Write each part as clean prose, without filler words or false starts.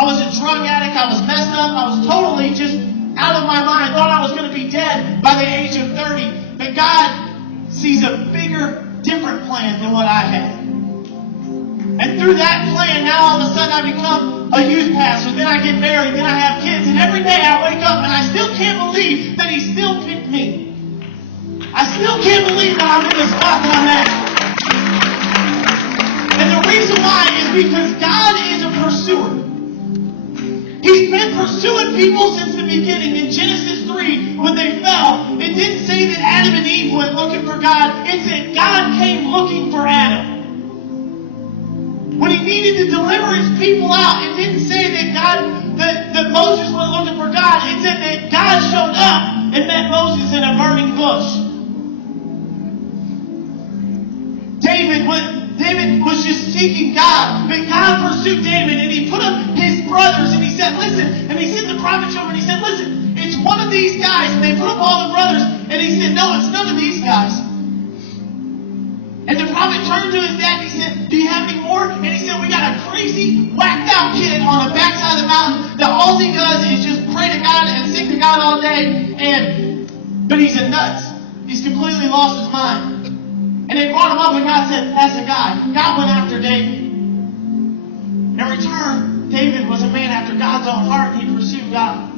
I was a drug addict. I was messed up. I was totally just out of my mind. I thought I was going to be dead by the age of 30. But God sees a bigger, different plan than what I had. And through that plan, now all of a sudden I become a youth pastor. Then I get married. Then I have kids. And every day I wake up and I still can't believe that He still picked me. I still can't believe that I'm in the spot that I'm at. And the reason why is because God is a pursuer. He's been pursuing people since the beginning. In Genesis 3, when they fell, it didn't say that Adam and Eve went looking for God. It said God came looking for Adam. When He needed to deliver His people out, it didn't say that Moses went looking for God. It said that God showed up and met Moses in a burning bush. David was just seeking God, but God pursued David, and He put up his brothers, and He said, listen, and He sent the prophet to him, and He said, listen, it's one of these guys, and they put up all the brothers, and He said, no, it's none of these guys. And the prophet turned to his dad, and he said, do you have any more? And he said, we got a crazy, whacked out kid on the backside of the mountain that all he does is just pray to God and sing to God all day, but he's a nuts. He's completely lost his mind. And they brought him up, and God said, that's the guy. God went after David. In return, David was a man after God's own heart, and he pursued God.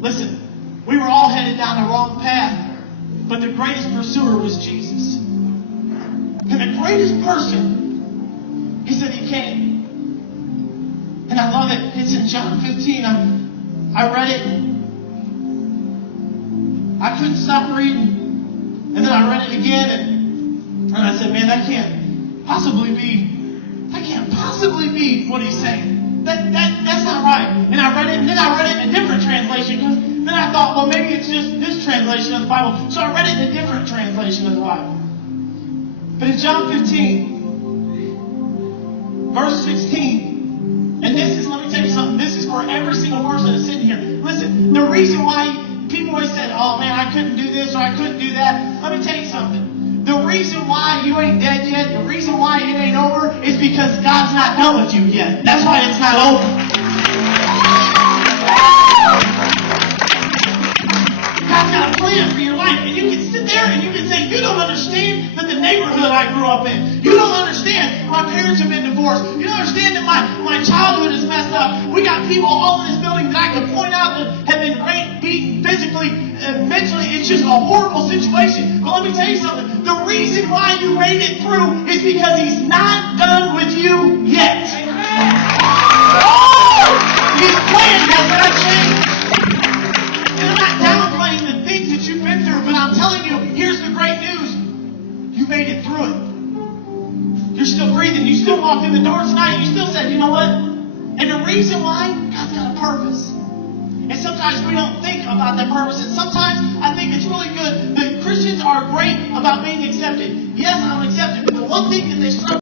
Listen, we were all headed down the wrong path, but the greatest pursuer was Jesus. And the greatest person, He said He came. And I love it. It's in John 15. I read it. I couldn't stop reading. And then I read it again, and I said, man, that can't possibly be what He's saying. That's not right. And I read it, and then I read it in a different translation, because then I thought, well, maybe it's just this translation of the Bible. So I read it in a different translation of the Bible. But in John 15, verse 16, and this is, let me tell you something, this is for every single person that's sitting here. Listen, the reason why people always said, oh man, I couldn't do this or I couldn't do that. Let me tell you something. The reason why you ain't dead yet, the reason why it ain't over, is because God's not done with you yet. That's why it's not over. God's got a plan for your life. And you can sit there and you can say, you don't understand that the neighborhood I grew up in. You don't understand my parents have been divorced. You don't understand that my childhood is messed up. We got people all in this building that I could point out that have been raped, beaten, physically, mentally. It's just a horrible situation. But let me tell you something. The reason why you made it through is because He's not done with you yet. His plan has not changed. And I'm not downplaying the things that you've been through, but I'm telling you, here's the great news. You made it through it. You're still breathing. You still walked in the door tonight. You still said, you know what? And the reason why, God's got a purpose. And sometimes we don't think about that purpose. And sometimes I think it's really good that Christians are great about being accepted. Yes, I'm accepted. But the one thing that they struggle